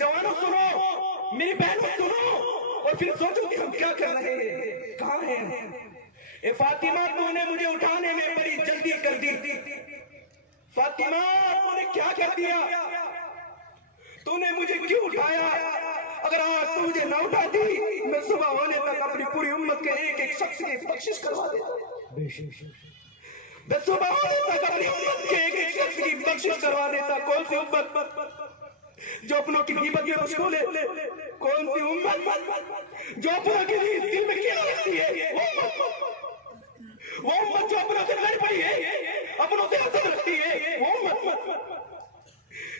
جوانوں سنو، میری بہنوں سنو، اور پھر سوچو کہ ہم کیا کر رہے ہیں، کہاں ہیں؟ اے فاطمہ تو نے مجھے اٹھانے میں بڑی جلدی کر دی، فاطمہ تو نے کیا کر دیا، تو نے مجھے کیوں اٹھایا؟ اگر آج تو مجھے نہ اٹھاتی میں صبح ہونے تک اپنی پوری امت کے ایک ایک شخص کی بخشش کروا دیتا، میں صبح ہونے تک اپنی امت کے ایک ایک شخص کی بخشش کروا دیتا۔ کون سی امت جو اپنوں کی غیبت میں مشغول ہے؟ کون سی امت جو اپنوں کے لیے دل میں کیا رکھتی ہے؟ وہ امت جو اپنوں سے لڑ پڑی ہے، اپنوں سے حسد رکھتی ہے، وہ امت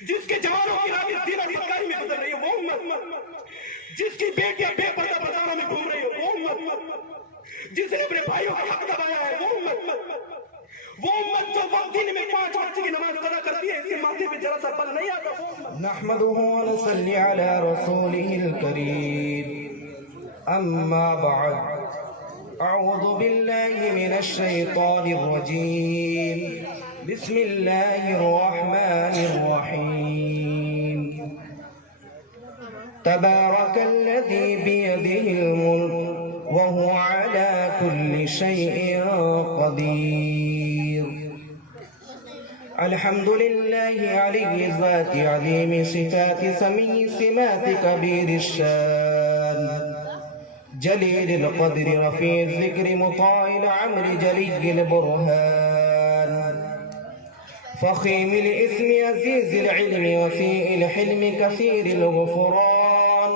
جس کے جوانوں کی رات زنا بدکاری میں گزر رہی ہے، وہ امت جس کی بیٹیاں بے پردہ بازاروں میں گھوم رہی ہے، وہ امت جس نے اپنے بھائیوں کا حق دبایا ہے، وہ امت جو وقت دن میں 5 وقت کی نماز قضا کرتی ہے، اس کے ماتھے پہ ذرا سا بل نہیں آتا۔ نحمده ونصلي على رسوله الكريم أما بعد أعوذ بالله من الشيطان الرجيم بسم الله الرحمن الرحيم تبارك الذي بيده الملك وهو على كل شيء قدير الحمد لله علي الذات عظيم صفات سمي سمات كبير الشان جليل القدر رفيع الذكر مطاع العمر جلي البرهان فخيم الاسم عزيز العلم وسيء الحلم كثير الغفران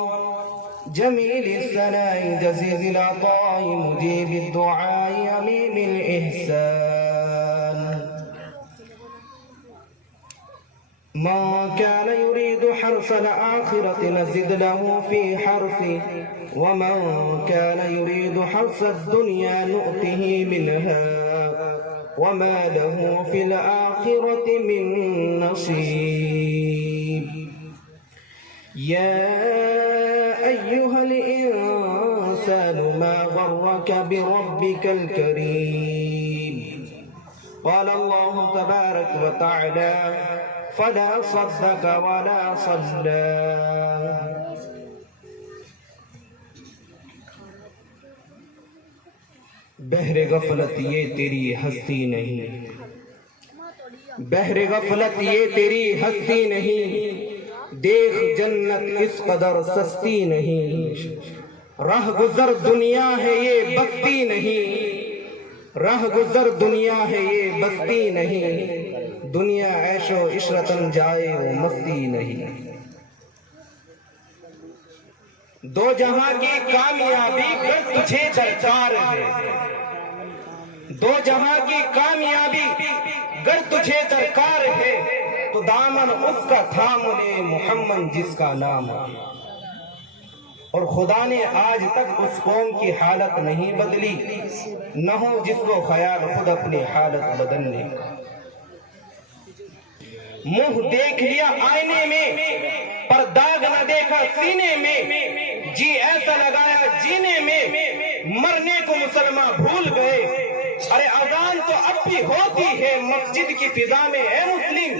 جميل الثناء جزيز العطاء مجيب الدعاء أميم الإحسان من كان يريد حرث الآخرة نزد له في حرثه ومن كان يريد حرث الدنيا نؤته منها وما له في الآخرة من نصيب يا أيها الإنسان ما غرك بربك الكريم قال الله تبارك وتعالى فلا صدق ولا صلى بحر غفلت یہ تیری ہستی نہیں، بحر غفلت یہ تیری ہستی نہیں، دیکھ جنت اس قدر سستی نہیں، راہ گزر دنیا ہے یہ بستی نہیں، راہ گزر دنیا ہے یہ بستی نہیں، دنیا عیش و عشرتن جائے و مستی نہیں۔ دو جہاں کی کامیابی گر تجھے درکار ہے، دو جہاں کی کامیابی گر تجھے درکار ہے، تو دامن اس کا تھام لے محمد جس کا نام ہے۔ اور خدا نے آج تک اس قوم کی حالت نہیں بدلی، نہ ہو جس کو خیال خود اپنی حالت بدلنے کا۔ منہ دیکھ لیا آئینے میں پر داغ نہ دیکھا سینے میں، جی ایسا لگایا جینے میں مرنے کو مسلمان بھول گئے۔ ارے اذان تو اب بھی ہوتی ہے مسجد کی فضا میں اے مسلم،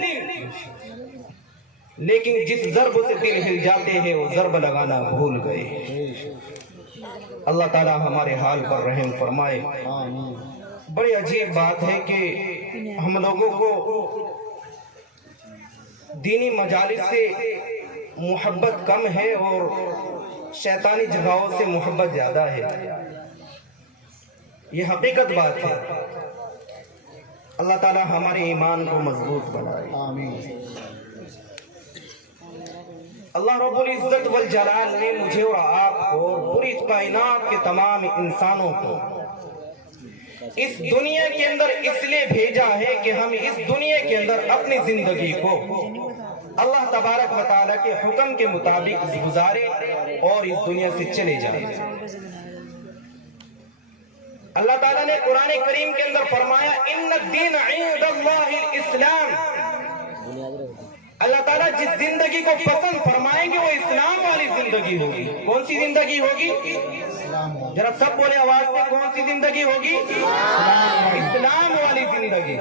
لیکن جس ضرب سے دل ہل جاتے ہیں وہ ضرب لگانا بھول گئے۔ اللہ تعالی ہمارے حال پر رحم فرمائے۔ بڑی عجیب بات ہے کہ ہم لوگوں کو دینی مجالس سے محبت کم ہے اور شیطانی جگہوں سے محبت زیادہ ہے، یہ حقیقت بات ہے۔ اللہ تعالی ہمارے ایمان کو مضبوط بنائے، آمین۔ اللہ رب العزت والجلال نے مجھے اور آپ کو پوری کائنات کے تمام انسانوں کو اس دنیا کے اندر اس لیے بھیجا ہے کہ ہم اس دنیا کے اندر اپنی زندگی کو اللہ تبارک و تعالیٰ کے حکم کے مطابق گزارے اور اس دنیا سے چلے جائیں۔ اللہ تعالیٰ نے قرآن کریم کے اندر فرمایا ان الدین عند اللہ الاسلام، اللہ تعالیٰ جس زندگی کو پسند فرمائیں گے وہ اسلام والی زندگی ہوگی۔ کون سی زندگی ہوگی؟ ذرا سب بولے آواز سے، کون سی زندگی ہوگی؟ اسلام والی زندگی۔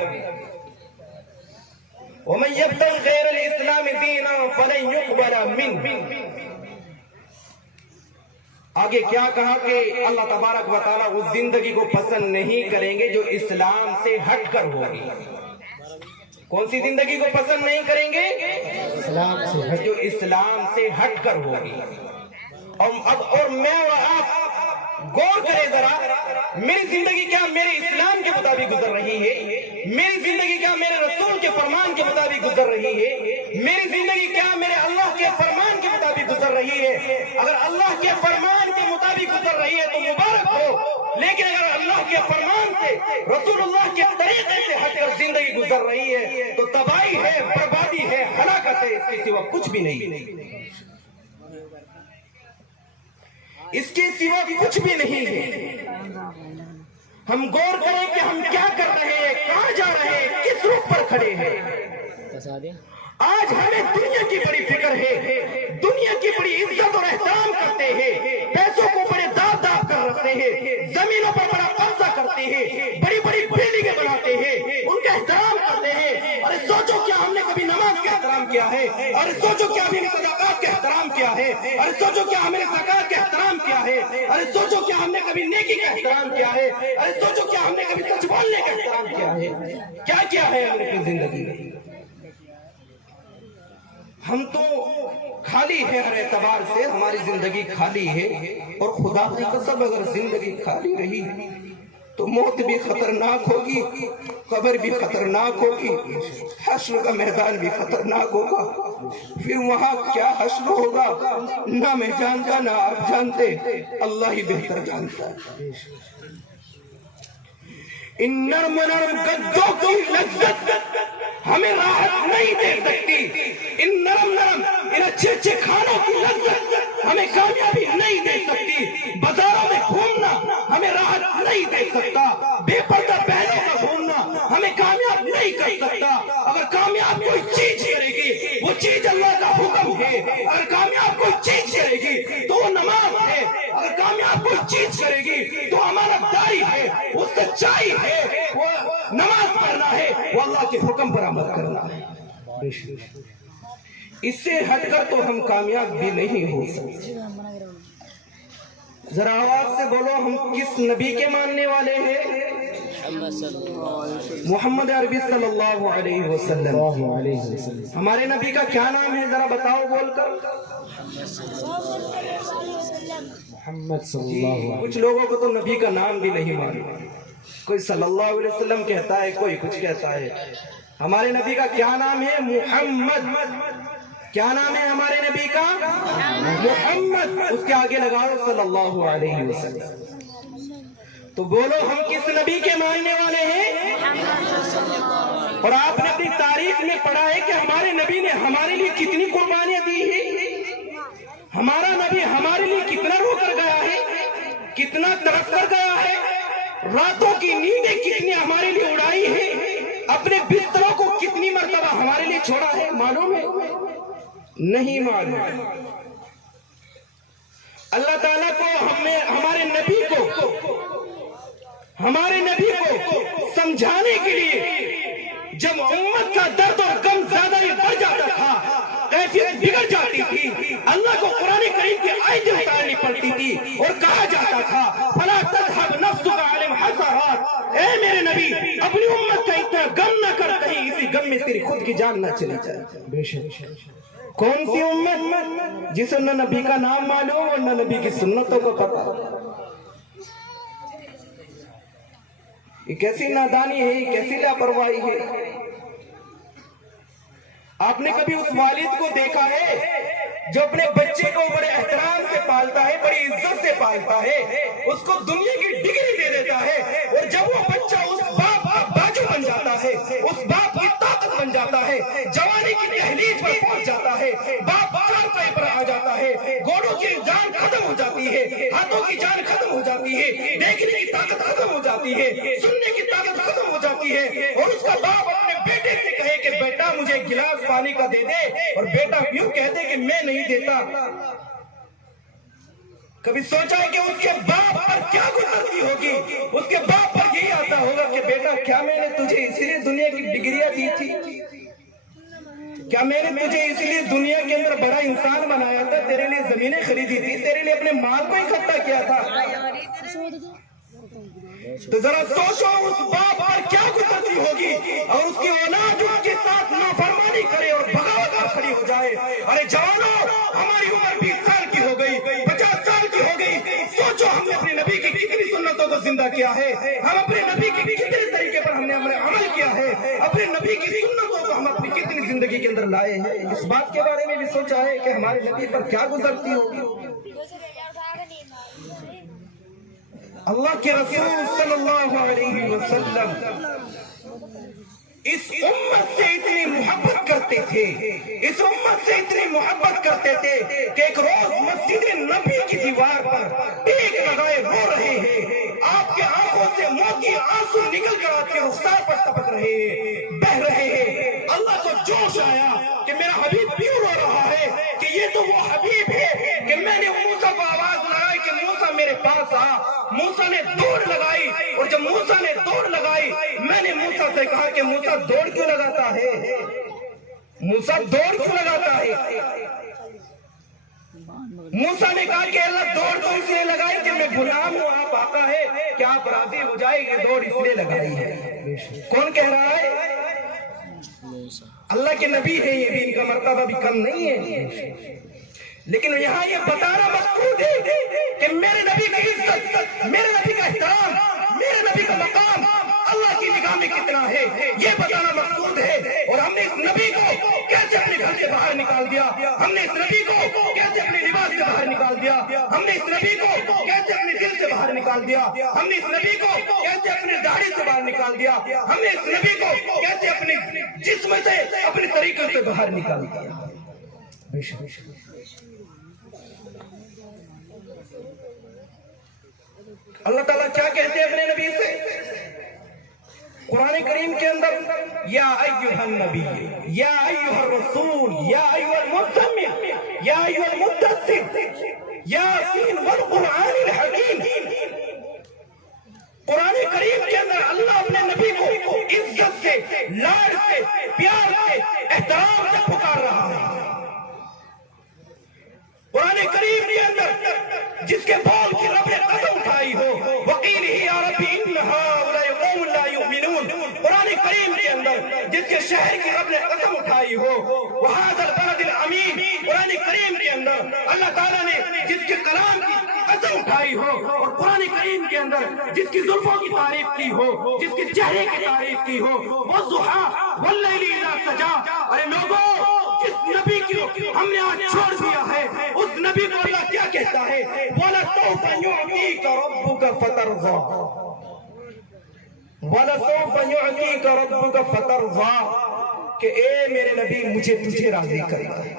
ومن يبتغي غير الاسلام دینا فلن يقبل منه. آگے کیا کہا کہ اللہ تبارک و تعالیٰ اس زندگی کو پسند نہیں کریں گے جو اسلام سے ہٹ کر ہوگی. کون سی زندگی کو پسند نہیں کریں گے؟ جو اسلام سے ہٹ کر ہوگی. اور میں اور آپ غور کریں ذرا، میری زندگی کیا میرے اسلام کے مطابق گزر رہی ہے؟ میری زندگی کیا میرے رسول کے فرمان کے مطابق گزر رہی ہے؟ میری زندگی کیا میرے اللہ کے فرمان کے مطابق گزر رہی ہے؟ اگر اللہ کے فرمان کے مطابق گزر رہی ہے تو مبارک ہو، لیکن اگر اللہ کے فرمان سے، رسول اللہ کے طریقے سے ہٹ کر زندگی گزر رہی ہے تو تباہی ہے، بربادی ہے، ہلاکت ہے، اس کے سوا کچھ بھی نہیں. اس کے سوا کچھ بھی نہیں ہے. ہم غور کریں کہ ہم کیا کر رہے ہیں، کہاں جا رہے ہیں، کس روپ پر کھڑے ہیں. آج ہمیں دنیا کی بڑی فکر ہے، دنیا کی بڑی عزت اور احترام کرتے ہیں، پیسوں کو بڑے داب داب کر رکھتے ہیں، زمینوں پر بڑا قبضہ کرتے ہیں، بڑی بڑی بلڈنگیں بناتے ہیں، ان کا احترام کرتے ہیں. ارے سوچو کیا ہم نے کبھی نماز کا احترام کیا ہے؟ ارے سوچو کیا ہم نے صدقات کا احترام کیا ہے؟ ارے سوچو کیا ہم نے زکات کا احترام کیا ہے؟ ارے سوچو کیا ہم نے کبھی نیکی کا احترام کیا ہے؟ ارے سوچو کیا ہم نے کبھی سچ بولنے کا احترام کیا ہے؟ کیا کیا ہے ہم نے اپنی زندگی میں؟ ہم تو خالی ہے، ہر اعتبار سے ہماری زندگی خالی ہے. اور خدا کی قسم اگر زندگی خالی رہی تو موت بھی خطرناک ہوگی، قبر بھی خطرناک ہوگی، حشر کا میدان بھی خطرناک ہوگا. پھر وہاں کیا حشر ہوگا نہ میں جانتا نہ آپ جانتے، اللہ ہی بہتر جانتا ہے. ان نرم نرم گدوں کی لذت ہمیں راحت نہیں دے سکتی. ان نرم نرم ان اچھے اچھے کھانوں کی لذت ہمیں کامیابی نہیں دے سکتی. بازاروں میں گھومنا ہمیں راحت نہیں دے سکتا. بے پردہ بہنوں کا گھومنا ہمیں کامیاب نہیں کر سکتا. اگر کامیاب کوئی چیز کرے گی وہ چیز اللہ کا حکم ہے. اگر کامیاب کوئی چیز کرے گی تو وہ نماز ہے. اگر کامیاب کوئی چیز کرے گی تو امانت داری ہے، وہ سچائی ہے، وہ نماز پڑھنا ہے، وہ اللہ کے حکم پر عمل کرنا ہے. اس سے ہٹ کر تو ہم کامیاب بھی نہیں ہو سکتے. ذرا آواز سے بولو، ہم کس نبی کے ماننے والے ہیں؟ محمد عربی صلی اللہ علیہ وسلم. ہمارے نبی کا کیا نام ہے ذرا بتاؤ بول کر. محمد صلی اللہ علیہ وسلم. کچھ لوگوں کو تو نبی کا نام بھی نہیں معلوم، کوئی صلی اللہ علیہ وسلم کہتا ہے، کوئی کچھ کہتا ہے. ہمارے نبی کا کیا نام ہے؟ محمد. کیا نام ہے ہمارے نبی کا؟ محمد. اس کے آگے لگاؤ صلی اللہ علیہ وسلم. تو بولو ہم کس نبی کے ماننے والے ہیں؟ اور آپ نے اپنی تاریخ میں پڑھا ہے کہ ہمارے نبی نے ہمارے لیے کتنی قربانیاں دی ہیں. ہمارا نبی ہمارے لیے کتنا رو کر گیا ہے، کتنا تڑپ کر گیا ہے، راتوں کی نیندیں کتنی ہمارے لیے اڑائی ہے، اپنے بستروں کو کتنی مرتبہ ہمارے لیے چھوڑا ہے. معلوم ہے؟ نہیں معلوم. اللہ تعالیٰ کو ہمارے نبی کو سمجھانے کے لیے جب امت کا درد اور غم زیادہ ہی بڑھ جاتا تھا، کیفیت بگڑ جاتی تھی، اللہ کو قرآن کریم کی آیتیں اتارنی پڑتی تھی اور کہا جاتا تھا فَلَا تَذْهَبْ نَفْسُكَ عَلَيْهِمْ حَسَرَاتٍ. اے میرے نبی اپنی امت کا اتنا غم نہ کر، کہیں اسی غم میں تیری خود کی جان نہ چلی جائے. کون سی امت جسے نہ نبی کا نام معلوم اور نہ نبی کی سنتوں کو پتا. یہ کیسی نادانی ہے، یہ کیسی لاپرواہی ہے. آپ نے کبھی اس والد کو دیکھا ہے جو اپنے بچے کو بڑے احترام سے پالتا ہے، بڑی عزت سے پالتا ہے، اس کو دنیا کی ڈگری دے دیتا ہے، اور جب وہ بچہ اس باپ کا باجو بن جاتا ہے، اس باپ کی طاقت بن جاتا ہے، جوانی کی دہلیز پر پہنچ جاتا ہے، باپ چارپائی پر آ جاتا ہے، گوڑوں کی جان ختم ہو جاتی ہے، ہاتھوں کی جان ختم ہو جاتی ہے، دیکھنے کی طاقت ختم ہو جاتی ہے، سننے کی طاقت ختم ہو جاتی ہے، اور اس کا باپ اپنے بیٹے سے کہے کہ بیٹا مجھے گلاس پانی کا دے دے، اور بیٹا یوں کہتے کہ میں نہیں دیتا. کبھی سوچا ہے کہ اس کے باپ پر کیا گزرتی ہوگی؟ اس کے باپ پر یہی آتا ہوگا کہ بیٹا کیا میں نے تجھے اسی لیے دنیا کی ڈگریاں دی تھی؟ کیا میں نے تجھے اس لیے دنیا کے اندر بڑا انسان بنایا تھا، تیرے لیے زمینیں خریدی تھی، تیرے لیے اپنے مال کو اکٹھا کیا تھا؟ تو ذرا سوچو اس باپ پر کیا گزرتی ہوگی اور اس کی اولاد اس کے ساتھ نافرمانی کرے اور بغاوت پر کھڑی ہو جائے۔ ارے جوانوں، ہماری عمر 20 سال کی ہو گئی، 50 سال کی ہو گئی، سوچو ہم نے اپنے نبی کی کتنی سنتوں کو زندہ کیا ہے، ہم اپنے نبی کی کتنے طریقے پر ہم نے عمل کیا ہے، اپنے نبی کی سنتوں کو ہم اپنی کتنی زندگی کے اندر لائے ہیں۔ اس بات کے بارے میں بھی سوچا ہے کہ ہمارے نبی پر کیا گزرتی ہوگی؟ اللہ کے رسول صلی اللہ علیہ وسلم اس امت سے اتنی محبت کرتے تھے، اس امت سے اتنی محبت کرتے تھے کہ ایک روز مسجد نبی کی دیوار پر ٹیک لگائے رو رہے ہیں، آپ کے آنکھوں سے موتی آنسو نکل کر آپ کے رخسار پر ٹپک رہے ہیں، بہ رہے ہیں۔ اللہ کو جوش آیا کہ میرا حبیب کیوں رو رہا ہے، کہ یہ تو وہ حبیب ہے کہ میں نے موسیٰ کو آواز لگائی کہ موسیٰ میرے پاس آ۔ موسیٰ نے دوڑ لگائی، اور جب موسیٰ نے دوڑ لگائی میں نے موسیٰ سے کہا کہ موسیٰ دوڑ کیوں لگاتا ہے، موسیٰ دوڑ کیوں لگاتا ہے؟ موسیٰ نے کہا کہ اللہ دوڑ تو اس لیے لگائی کہ میں غلام ہوں، آپ آقا ہے کہ آپ راضی ہو جائے، یہ دوڑ اس لیے لگائی ہے۔ کون کہہ رہا ہے؟ اللہ کے نبی ہے، یہ بھی ان کا مرتبہ بھی کم نہیں ہے، لیکن یہاں یہ بتانا مقصود ہے کہ میرے نبی کی عزت، میرے نبی کا احترام، میرے نبی کا مقام اللہ کی نگاہ میں کتنا ہے، یہ بتانا مقصود ہے۔ اور ہم نے اس نبی کو کیسے اپنے گھر سے باہر نکال دیا، ہم نے اس نبی کو کیسے اپنے لباس سے باہر نکال دیا، ہم نے اس نبی کو کیسے اپنے دل سے باہر نکال دیا، ہم نے اس نبی کو کیسے اپنے داڑھی سے باہر نکال دیا، ہم نے اس نبی کو کیسے اپنے جسم سے، اپنے طریقے سے باہر نکال دیا۔ اللہ تعالیٰ کیا کہتے ہیں اپنے نبی سے قرآن کریم کے اندر؟ یا ایھا النبی، یا ایھا الرسول، یا ایھا المزمل، یا ایھا المدثر، یاسین والقرآن الحکیم۔ قرآن کریم کے اندر اللہ اپنے نبی کو عزت سے، لاڈ سے، پیار سے، احترام سے پکار رہا ہے۔ قرآن کریم کے اندر جس کے بول کی رب نے قسم اٹھائی ہو، وقیلہ یا رب ان ہؤلاء قوم لا یؤمنون، قرآن کریم کے اندر جس کے شہر کی رب نے قسم اٹھائی ہو، وہذا البلد الامین، قرآن کریم کے اندر اللہ تعالیٰ نے جس کے کلام کی قسم اٹھائی ہو، اور قرآن کریم کے اندر جس کی زلفوں کی تعریف کی ہو، جس کے چہرے کی تعریف کی ہو، والضحیٰ واللیل اذا سجا۔ ارے لوگوں، جس نبی کو ہم نے آج چھوڑ دیا ہے، اس نبی کو اللہ کیا کہتا ہے؟ وَلَسَوْفَ يُعْطِيكَ رَبُّكَ فَتَرْضَىٰ، وَلَسَوْفَ يُعْطِيكَ رَبُّكَ فَتَرْضَىٰ، کہ اے میرے نبی مجھے تجھے راضی کرنا ہے،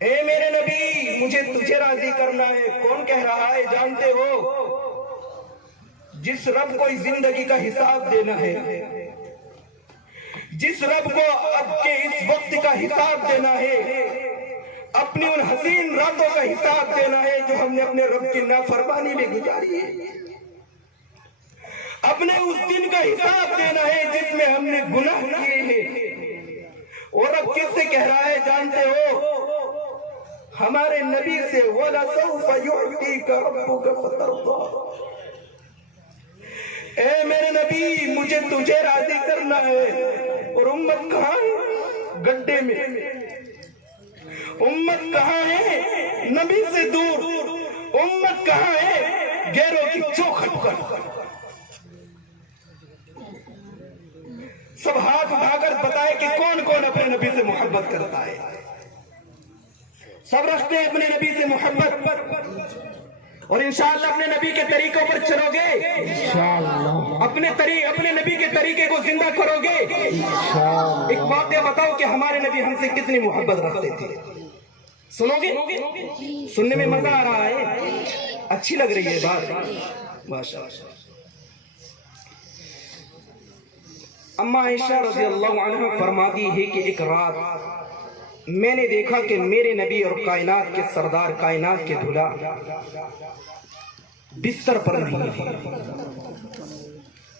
اے میرے نبی مجھے تجھے راضی کرنا ہے۔ کون کہہ رہا ہے جانتے ہو؟ جس رب کو اس زندگی کا حساب دینا ہے، جس رب کو اب کے اس وقت کا حساب دینا ہے، اپنی ان حسین راتوں کا حساب دینا ہے جو ہم نے اپنے رب کی نافرمانی میں گزاری ہے، اپنے اس دن کا حساب دینا ہے جس میں ہم نے گناہ کیے ہیں۔ اور اب کس سے کہہ رہا ہے جانتے ہو؟ ہمارے نبی سے، وَلَسَوْفَ يُعْطِيكَ رَبُّكَ فَتَرْضَىٰ، اے میرے نبی مجھے تجھے راضی کرنا ہے۔ اور امت کہاں ہے؟ گڈھے میں۔ امت کہاں ہے؟ نبی سے دور۔ امت کہاں ہے؟ گیروں کی چوکھٹ پر۔ سب ہاتھ اٹھا کر بتائے کہ کون کون اپنے نبی سے محبت کرتا ہے۔ سب رکھتے ہیں اپنے نبی سے محبت، اور انشاءاللہ اپنے نبی کے طریقوں پر چلو گے، انشاءاللہ اپنے نبی کے طریقے کو زندہ کرو گے، انشاءاللہ۔ ایک واقعہ بتاؤ کہ ہمارے نبی ہم سے کتنی محبت رکھتے تھے، سنو گے؟ سننے میں مزہ آ رہا ہے، اچھی لگ رہی ہے بات، ماشاءاللہ۔ اما عائشہ رضی اللہ عنہ فرماتی ہے کہ ایک رات میں نے دیکھا کہ میرے نبی اور کائنات کے سردار، کائنات کے دھلا بستر پر نہیں تھے،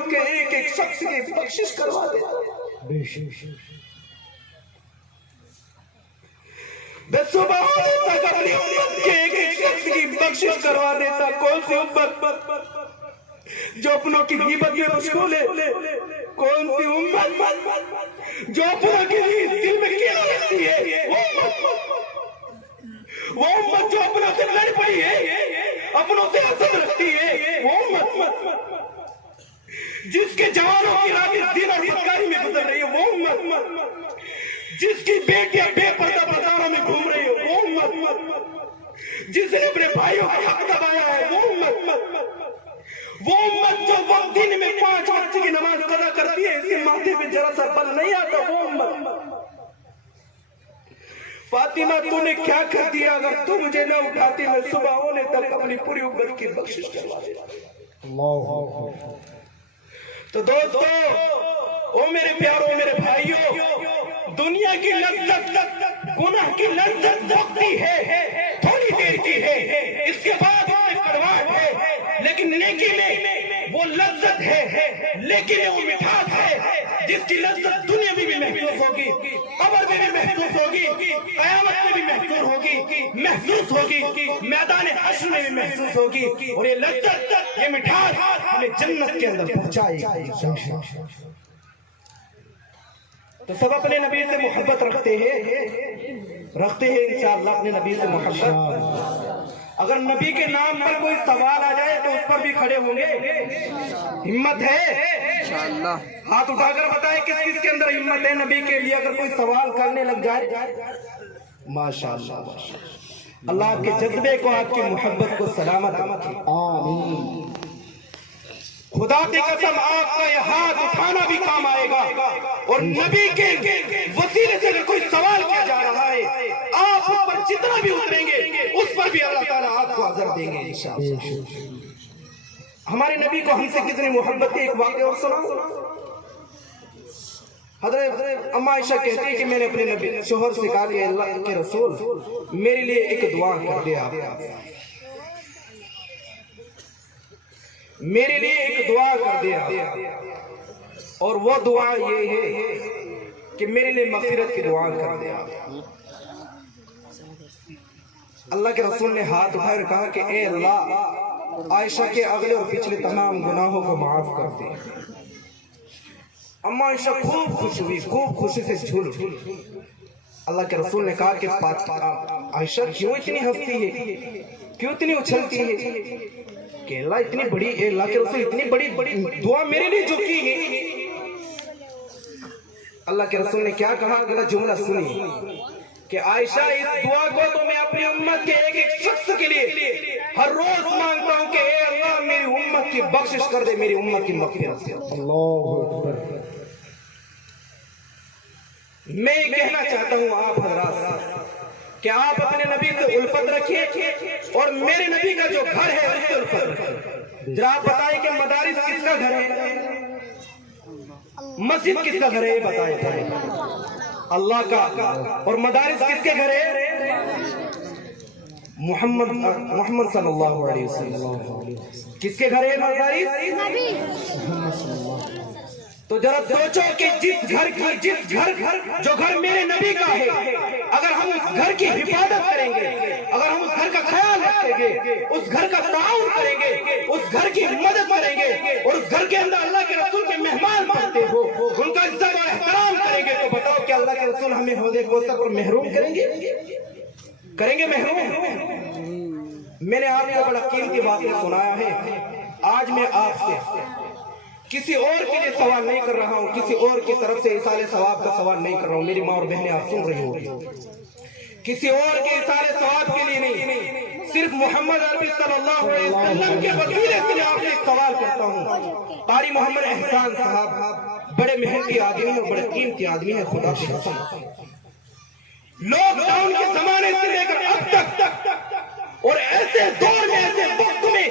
امت کے ایک ایک شخص کی بخشش کروا دیتا. میں صبح تک اپنی امت کے ایک ایک شخص کی بخشش کروا دیتا. کون سی امت جو اپنوں کی غیبت میں مشغول ہے؟ کون سی امت جو اپنوں کے لیے دل میں کینہ رکھتی ہے؟ وہ امت جو اپنوں سے لڑ پڑی ہے، اپنوں سے حسد رکھتی ہے. وہ امت جس کے جوانوں کی راتیں زنا اور بدکاری میں گزر رہی ہے. وہ امت جس کی بیٹیاں بے پردہ بازاروں میں گھوم رہی ہے. وہ امت جس نے اپنے بھائیوں کا حق دبایا ہے. وہ امت جو وقت دن میں 5 وقت کی نماز قضا کرتی ہے، اس کے ماتھے پہ ذرا سا بل نہیں آتا. وہ امت. فاطمہ تو نے کیا کر دیا؟ اگر تو مجھے نہ اٹھاتی میں صبح ہونے تک اپنی پوری امت کی بخشش کروا دیتا. تو دوستو، او میرے پیاروں، میرے بھائیوں، دنیا کی لذت، گناہ کی لذت وقتی ہے، تھوڑی دیر کی ہے، اس کے بعد کڑواہٹ ہے. لیکن نیکی میں وہ لذت ہے، لیکن وہ مٹھاس ہے جس کی لذت دنیا میں بھی محسوس ہوگی، قبر میں بھی محسوس ہوگی، قیامت میں بھی محسوس ہوگی، میدان حشر میں بھی محسوس ہوگی. اور یہ لذت، یہ مٹھاس ہمیں جنت کے اندر پہنچائے گی. تو سب اپنے نبی سے محبت رکھتے ہیں انشاءاللہ اپنے نبی سے محبت. اگر نبی کے نام پر کوئی سوال آ جائے تو اس پر بھی کھڑے ہوں گے. ہمت ہے؟ ہاتھ اٹھا کر بتائیں کس کس کے اندر ہمت ہے نبی کے لیے اگر کوئی سوال کرنے لگ جائے. ماشاءاللہ. اللہ آپ کے جذبے کو، آپ کی محبت کو سلامت رکھے. آمین. خدا کی قسم آپ کا یہ ہاتھ اٹھانا بھی کام آئے گا. اور نبی کے وسیلے سے اگر کوئی سوال کیا جا رہا ہے، آپ اس پر جتنا بھی اتریں گے اس پر بھی اللہ تعالیٰ آپ کو اجر دیں گے انشاءاللہ. ہمارے نبی کو ہم سے کتنی محبت ہے. ایک واقعہ اور سناؤں. حضرت اما عائشہ کہتی ہے کہ میں نے اپنے نبی شوہر سے کہا کہ اللہ کے رسول میرے لیے ایک دعا کر دے، آپ میرے لیے ایک دعا کر دیا. اور وہ دعا یہ ہے کہ میرے لیے مغفرت کی دعا کر دیا. اللہ کے رسول نے ہاتھ اٹھائے اور کہا کہ اے اللہ، عائشہ کے اگلے اور پچھلے تمام گناہوں کو معاف کر دے. اما عائشہ خوب خوش ہوئی، خوب خوشی سے جھول اٹھی. اللہ کے رسول نے کہا کہ عائشہ کیوں اتنی ہنستی ہے، کیوں اتنی اچھلتی ہے؟ کہ اللہ اتنی بڑی، اے اللہ کے رسول اتنی بڑی دعا میرے لیے جو کی ہے. اللہ کے رسول نے کیا کہا؟ کہ جملہ سنی کہ عائشہ اس دعا کو تو میں اپنی امت کے ایک ایک شخص کے لیے ہر روز مانگتا ہوں کہ اے اللہ میری امت کی بخشش کر دے، میری امت کی مغفرت سے. اللہ اکبر. میں یہ کہنا چاہتا ہوں آپ حضرات کہ آپ اپنے نبی سے الفت رکھیے اور میرے نبی کا جو گھر ہے اس سے الفت رکھیے. ذرا آپ بتائیں کہ مدارس کس کا گھر ہے، مسجد کس کا گھر ہے؟ یہ بتائیں. اللہ کا. اور مدارس کس کے گھر ہے؟ محمد صلی اللہ علیہ وسلم. کس کے گھر ہے مدارس؟ تو ذرا سوچو کہ جس گھر جو گھر میرے نبی کا ہے، اگر ہم اس گھر کی حفاظت کریں گے، اگر ہم اس گھر کا خیال رکھیں گے، اس گھر کا تعاون کریں گے، اس گھر کی مدد کریں گے، اور اس گھر کے اندر اللہ کے رسول کے مہمان بنتے ہو، ان کا عزت اور احترام کریں گے، تو بتاؤ کہ اللہ کے رسول ہمیں حوض کوثر پر محروم کریں گے محروم؟ میں نے آپ کو بڑا قیمتی واقعہ سنایا ہے. آج میں آپ سے کسی اور کے لیے سوال نہیں کر رہا ہوں، کسی اور کی طرف سے ایصال ثواب کا سوال نہیں کر رہا ہوں. میری ماں اور بہنیں آپ سن رہی ہوں، کسی اور کے ایصال ثواب کے لیے نہیں، صرف محمد عربی صلی اللہ علیہ وسلم کے وسیلے سے میں آپ سے ایک سوال کرتا ہوں. قاری محمد احسان صاحب بڑے محنتی آدمی ہیں، بڑے قیمتی آدمی ہیں. خدا کی قسم لاک ڈاؤن کے زمانے سے لے کر اب تک، اور ایسے دور میں، ایسے وقت میں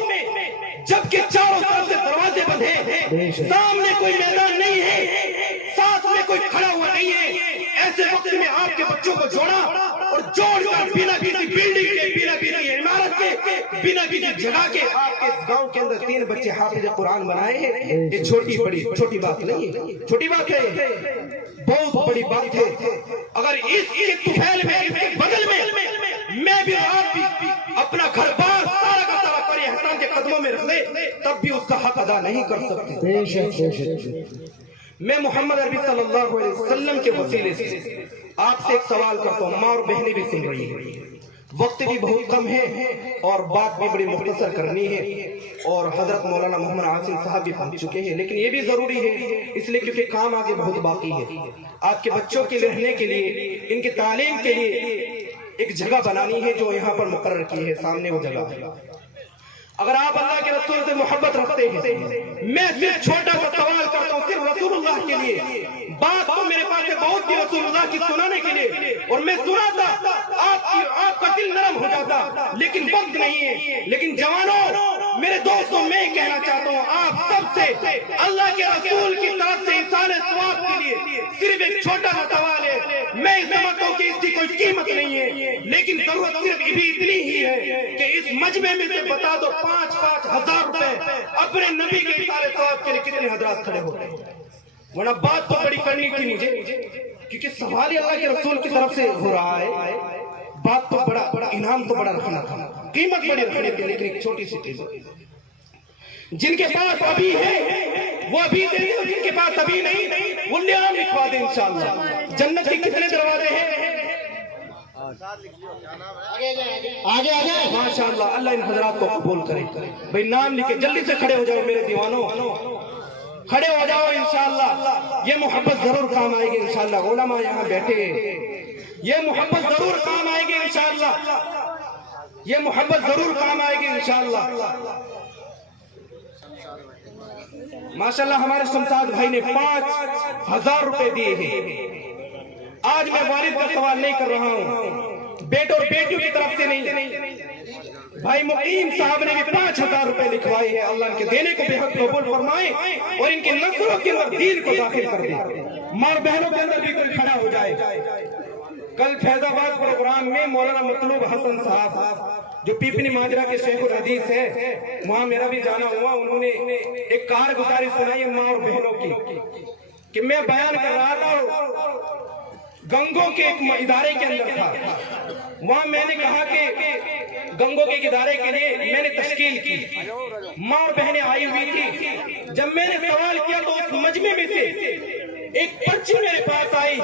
جبکہ چاروں طرف سے دروازے بند ہیں، سامنے کوئی میدان نہیں ہے، ساتھ میں کوئی کھڑا ہوا نہیں ہے، ایسے وقت میں آپ کے بچوں کو جوڑا اور جوڑ کر بنا کسی بلڈنگ کے، بنا کسی عمارت کے بنا کسی جگہ کے آپ کے گاؤں کے اندر 3 بچے حافظ قرآن بنائے ہیں، یہ چھوٹی بات نہیں ہے، چھوٹی بات ہے، بہت بڑی بات ہے۔ اگر اس کے طفیل میں، اس کے بدل میں بھی آپ بھی اپنا گھر بار سارا کا سارا پر احسان کے قدموں میں رکھ لے، تب بھی اس کا حق ادا نہیں کر سکتے۔ میں محمد عربی صلی اللہ علیہ وسلم کے وسیلے سے آپ سے ایک سوال کرتا ہوں، ماں اور بہنیں بھی سن رہی ہیں، وقت بھی بہت کم ہے اور بات بھی بڑی مختصر کرنی ہے، اور حضرت مولانا محمد عاصم صاحب بھی پہنچ چکے ہیں، لیکن یہ بھی ضروری ہے اس لیے کیونکہ کام آگے بہت باقی ہے۔ آپ کے بچوں کے رہنے کے لیے، ان کی تعلیم کے لیے ایک جگہ بنانی ہے جو یہاں پر مقرر کی ہے، سامنے وہ جگہ ہے۔ اگر آپ اللہ کے رسول سے محبت رکھتے ہیں، میں صرف چھوٹا سا سوال کرتا ہوں، صرف رسول اللہ کے لیے، بات تو میرے پاس ہے بہت تھی رسول اللہ کی سنانے کے لیے، اور میں سناتا آپ کا دل نرم ہو جاتا، لیکن وقت نہیں ہے۔ لیکن جوانوں، میرے دوستوں، میں کہنا چاہتا ہوں آپ سب سے، اللہ کے رسول کی طرف سے انسان ثواب کے لیے صرف ایک چھوٹا سا سوال ہے۔ میں سمجھتا ہوں کہ اس کی کوئی قیمت نہیں ہے، لیکن ضرورت صرف بھی اتنی ہی ہے کہ اس مجمع میں سے بتا دو 5,000 روپے اپنے نبی کے انسان ثواب کے لیے کتنے حضرات کھڑے ہو گئے؟ ورنہ بات تو بڑی کرنی تھی مجھے، کیونکہ سوال اللہ کے رسول کی طرف سے ہو رہا ہے، بات تو بڑا انعام تو بڑا رکھنا تھا، قیمت بڑی رکھنی تھی، لیکن ایک چھوٹی سی چیز جن کے پاس ابھی ہے وہ ابھی دیں گے، جن کے پاس ابھی نہیں وہ لیام لکھوا دیں انشاءاللہ۔ جنت کے کتنے دروازے ہیں؟ آگے ماشاءاللہ، اللہ ان حضرات کو قبول کرے۔ بھئی نام لکھے، جلدی سے کھڑے ہو جاؤ میرے دیوانوں، کھڑے ہو جاؤ انشاءاللہ۔ یہ محبت ضرور کام آئے گی انشاءاللہ، علماء یہاں بیٹھے، یہ محبت ضرور کام آئے گی انشاءاللہ، یہ محبت ضرور کام آئے گی انشاءاللہ۔ ماشاءاللہ ہمارے شمشاد بھائی نے 5,000 روپے دیے ہیں۔ آج میں والد کا سوال نہیں کر رہا ہوں، بیٹوں اور بیٹیوں کی طرف سے نہیں، بھائی مقیم صاحب نے بھی 5,000 روپے لکھوائے ہیں، اللہ ان کے دینے کو بے حد قبول فرمائے اور ان کی نسلوں کے اندر دین کو داخل کر دے۔ ماں اور بہنوں کے اندر بھی کوئی کھڑا ہو جائے۔ کل فیض آباد پروگرام میں مولانا مطلوب حسن صاحب جو پیپنی ماجرہ کے شیخ الحدیث ہے، وہاں میرا بھی جانا ہوا، انہوں نے ایک کارگزاری سنائی ہے ماں اور بہنوں کی، کہ میں بیان کر رہا تھا گنگوں کے ایک ادارے کے اندر تھا، وہاں میں نے کہا کہ گنگوں کے ایک ادارے کے لیے میں نے تشکیل کی، ماں اور بہنیں آئی ہوئی تھی، جب میں نے سوال کیا تو اس مجمع میں سے ایک پرچی میرے پاس آئی،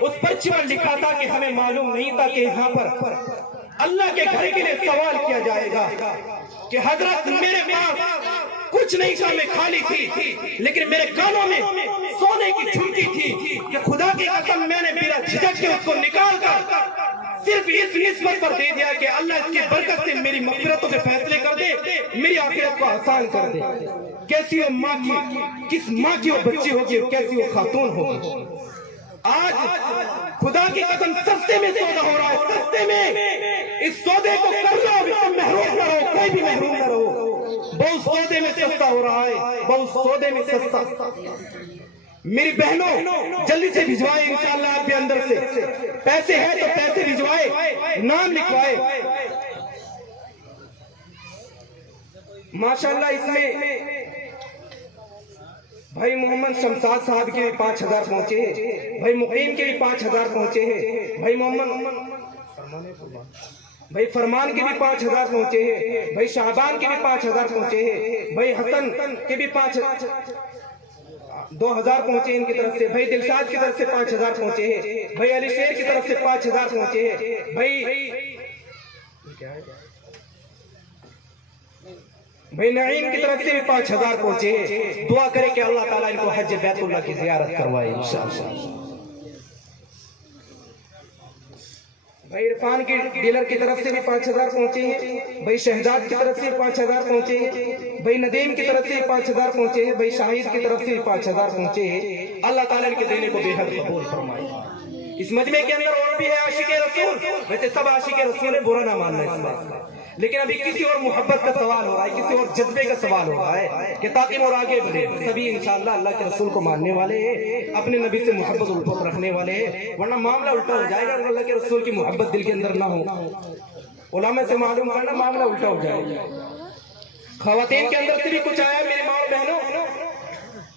اس پرچی پر لکھا تھا کہ ہمیں معلوم نہیں تھا کہ یہاں پر اللہ کے گھر کے لیے سوال کیا جائے گا، کہ حضرت میرے پاس کچھ نہیں تھا، میں خالی تھی، لیکن میرے کانوں میں سونے کی جھمکی تھی کہ خدا کی قسم میں نے بلا جھجک کے اس کو نکال کر صرف اس نسبت پر دے دیا کہ اللہ اس کی برکت سے میری مغفرتوں کے فیصلے کر دے، میری آخرت کو آسان کر دے۔ کیسی وہ ماں کی، کس ماں کی وہ بچی ہوگی، کیسی وہ خاتون ہوگی۔ آج خدا کی قسم سستے میں سودا ہو رہا ہے، سستے میں، اس سودے کو کر لو، اس سے محروم نہ رہو، کوئی بھی محروم نہ رہو۔ بہت سودے میں سستا ہو رہا ہے، بہت سودے میں سستا۔ میری بہنوں جلدی سے بھجوائے انشاءاللہ، آپ بھی اندر سے پیسے ہیں تو پیسے بھجوائے، نام لکھوائے۔ ماشاءاللہ اس میں بھائی محمد شمشاد صاحب کے بھی 5,000 پہنچے ہیں، بھائی مقیم کے بھی 5,000 پہنچے ہیں، بھائی بھائی فرمان کے بھی 5,000 پہنچے ہیں، بھائی شعبان کے بھی 5,000 پہنچے ہیں، بھائی حسن کے بھی 2,000 پہنچے ان کی طرف سے، بھائی دلشاد کی طرف سے 5,000 پہنچے ہیں، بھائی علی شیر کی طرف سے 5,000 پہنچے ہیں، بھائی نعیم کی طرف سے بھی 5,000 پہنچے ہیں۔ دعا کرے کہ اللہ تعالیٰ ان کو حج بیت اللہ کی زیارت کروائے انشاءاللہ۔ بھائی عرفان کی ڈیلر کی طرف سے بھی 5,000 پہنچے ہیں، بھائی شہزاد کی طرف سے 5,000 پہنچے ہیں، بھائی ندیم کی طرف سے 5,000 پہنچے ہیں، بھائی شاہد کی طرف سے 5,000 پہنچے ہیں۔ اللہ تعالیٰ ان کے دینے کو بے حد قبول فرمائے۔ اس مجمع کے اندر اور بھی ہے عاشق رسول، ویسے سب عاشق رسول ہے، برا نہ ماننا اس بات، لیکن ابھی کسی اور محبت کا سوال ہو رہا ہے، کسی اور جذبے کا سوال ہو رہا ہے کہ تاکہ اور آگے بڑھے۔ سبھی انشاءاللہ اللہ کے رسول کو ماننے والے ہیں، اپنے نبی سے محبت الفت رکھنے والے ہیں، ورنہ معاملہ الٹا ہو جائے گا اگر اللہ کے رسول کی محبت دل کے اندر نہ ہو۔ علماء سے معلوم کرنا، معاملہ الٹا ہو جائے گا۔ خواتین کے اندر سے بھی کچھ آیا میرے ماں اور بہنوں،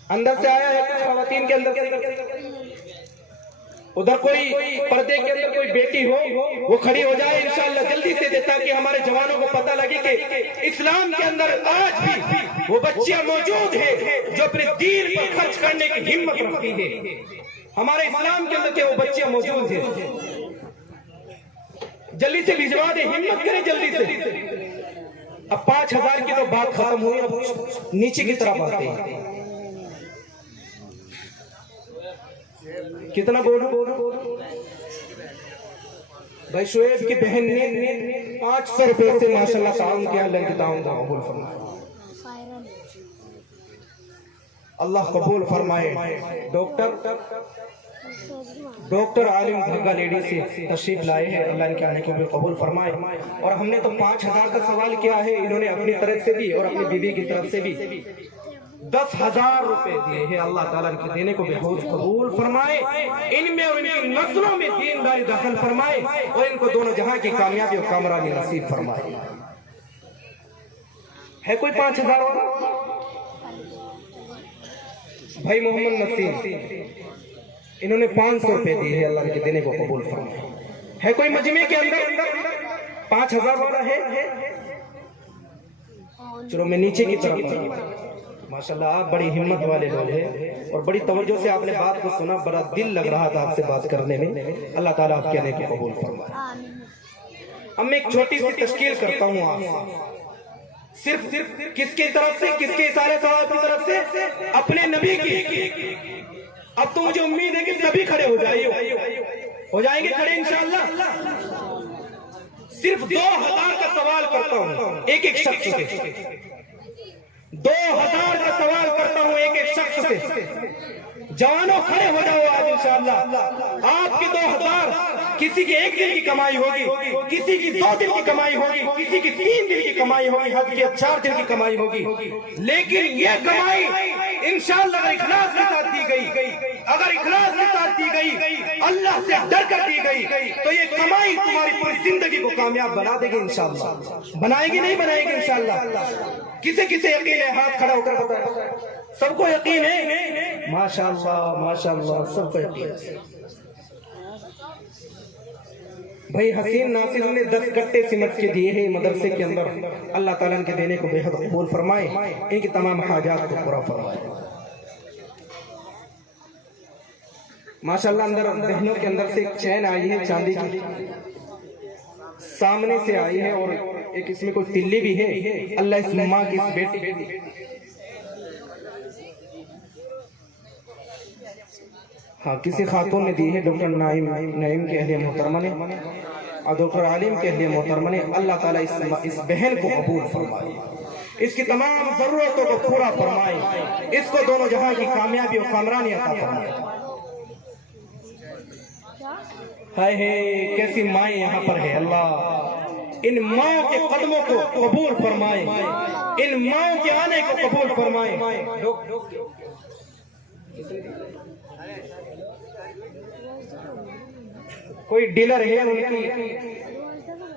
اندر سے آیا ہے کچھ خواتین کے اندر سے۔ ادھر کوئی پردے کے اندر کوئی بیٹی ہو وہ کھڑی ہو جائے انشاءاللہ جلدی سے، تاکہ ہمارے جوانوں کو پتہ لگے کہ اسلام کے اندر آج بھی وہ بچیاں موجود ہیں جو اپنے دین پر خرچ کرنے کی ہمت رکھتی ہیں۔ ہمارے اسلام کے اندر وہ بچیاں موجود ہیں، جلدی سے بھجوا دیں، ہمت کریں جلدی سے۔ اب 5000 کی تو بات ختم ہوئی، اب نیچے کی طرف آتے ہیں۔ کتنا بولو؟ بھائی شعیب کی بہن نے 500 روپے سے ماشاءاللہ تعاون کیا، اللہ کی تعاون کا قبول فرمائے، اللہ قبول فرمائے۔ ڈاکٹر عالم بھگا لیڈی سے تشریف لائے ہیں، اللہ ان کے آنے کو بھی قبول فرمائے۔ اور ہم نے تو 5000 کا سوال کیا ہے، انہوں نے اپنی طرف سے بھی اور اپنی بیوی کی طرف سے بھی 10,000 روپے دیے ہیں، اللہ تعالیٰ ان کے دینے کو بہت قبول فرمائے، ان میں اور ان کی نسلوں میں دینداری داخل فرمائے، اور ان کو دونوں جہاں کی کامیابی اور کامرانی نصیب فرمائے۔ ہے کوئی 5000 ہوگا؟ بھائی محمد نصیر انہوں نے 500 روپے دیے ہیں، اللہ ان کے دینے کو قبول فرمائے۔ ہے کوئی مجمع کے اندر 5000 والا ہے؟ چلو میں نیچے کی طرف۔ ماشاءاللہ آپ بڑی ہمت والے لوگ ہیں اور بڑی توجہ سے آپ نے بات کو سنا، بڑا دل لگ رہا تھا آپ سے بات کرنے میں، اللہ تعالیٰ آپ کے آنے کو قبول فرمائے۔ اب میں ایک چھوٹی سی تشکیل کرتا ہوں، آپ صرف کس کی طرف سے، کس کے اشارے صاحب کی طرف سے؟ اپنے نبی کی۔ اب تو مجھے امید ہے کہ سبھی کھڑے ہو جائیں گے کھڑے انشاءاللہ۔ صرف 2000 کا سوال کرتا ہوں ایک ایک شخص سے، 2000 کا سوال کرتا ہوں ایک ایک شخص سے۔ جوانوں کھڑے ہو جاؤ آج انشاءاللہ، آپ کی 2000 کسی کی 1 دن کی کمائی ہوگی، کسی کی 2 دن کی کمائی ہوگی، کسی کی 3 دن کی کمائی ہوگی، حد کی 4 دن کی کمائی ہوگی، لیکن یہ کمائی انشاءاللہ اگر اخلاص کے ساتھ دی گئی، اگر اخلاص کے ساتھ دی گئی، اللہ سے ڈر کر دی گئی، تو یہ کمائی تمہاری پوری زندگی کو کامیاب بنا دے گی انشاءاللہ۔ بنائے گی نہیں بنائے گی انشاءاللہ؟ کسے یقین ہے؟ ہاتھ کھڑا ہو کر بتائیں۔ سب کو یقین ہے؟ ماشاءاللہ ماشاءاللہ سب کو یقین ہے۔ بھائی حسین ناصر نے 10 گٹے سمٹ کے دیے ہیں مدرسے کے اندر، اللہ تعالیٰ ان کے دینے کو بے حد قبول فرمائے، ان کی تمام حاجات کو پورا فرمائے۔ ماشاءاللہ اندر بہنوں کے اندر سے ایک چین آئی ہے چاندی کی، سامنے سے آئی ہے، اور ایک اس میں کوئی تلی بھی ہے، اللہ اس ماں کی اس بیٹی ہاں کسی خاتون نے دی ہے، ڈاکٹر نعیم کے اہلیہ محترمہ نے اور ڈاکٹر عالم کے اہلیہ محترمہ نے، اللہ تعالیٰ اس بہن کو قبول فرمائے، اس کی تمام ضرورتوں کو پورا فرمائے، اس کو دونوں جہاں کی کامیابی اور کامرانی عطا فرمائے۔ ہائے ہے کیسی مائیں یہاں پر ہے، اللہ ان ماں کے قدموں کو قبول فرمائے، ان ماں کے آنے کو قبول فرمائے۔ کوئی ڈیلر ہے، ان کی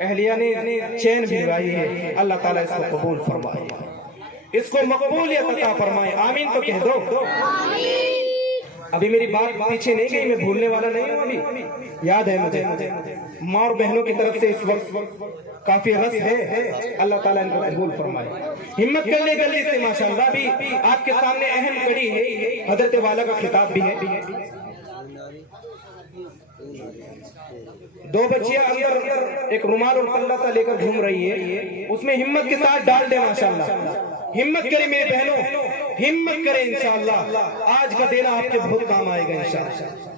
اہلیہ نے چین بھجوائی ہے، اللہ تعالیٰ اس کو قبول فرمائے، اس کو مقبولیت عطا فرمائے، آمین تو کہہ دو۔ ابھی میری بات پیچھے نہیں گئی، میں بھولنے والا نہیں ہوں، ابھی یاد ہے مجھے، ماں اور بہنوں کی طرف سے اس وقت کافی رس ہے، اللہ تعالیٰ ان کو قبول فرمائے۔ ہمت کر لے جلدی سے، ماشاءاللہ بھی آپ کے سامنے اہم کڑی ہے، حضرت والا کا خطاب بھی ہے۔ 2 بچیاں اندر ایک رومال اور پلہ سا لے کر گھوم رہی ہے، اس میں ہمت کے ساتھ ڈال دیں ماشاءاللہ، ہمت کریں میرے بہنوں، ہمت کریں انشاءاللہ، آج کا دینا آپ کے بہت کام آئے گا انشاءاللہ۔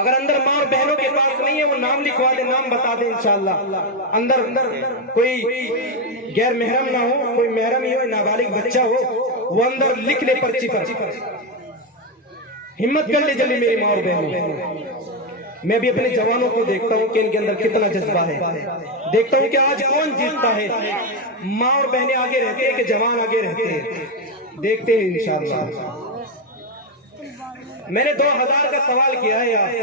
اگر اندر ماں اور بہنوں کے پاس نہیں ہے وہ نام لکھوا دیں، نام بتا دیں انشاءاللہ، اندر کوئی غیر محرم نہ ہو، کوئی محرم ہی ہو، نابالغ بچہ ہو، وہ اندر لکھ لے پرچی پر۔ ہمت کر لے جلدی میری ماں اور بہنوں۔ میں بھی اپنے جوانوں کو دیکھتا ہوں کہ ان کے اندر کتنا جذبہ ہے، دیکھتا ہوں کہ آج کون جیتتا ہے، ماں اور بہنیں آگے رہتے ہیں کہ جوان آگے رہتے ہیں، دیکھتے ہیں انشاءاللہ۔ میں نے 2000 کا سوال کیا ہے آپ سے،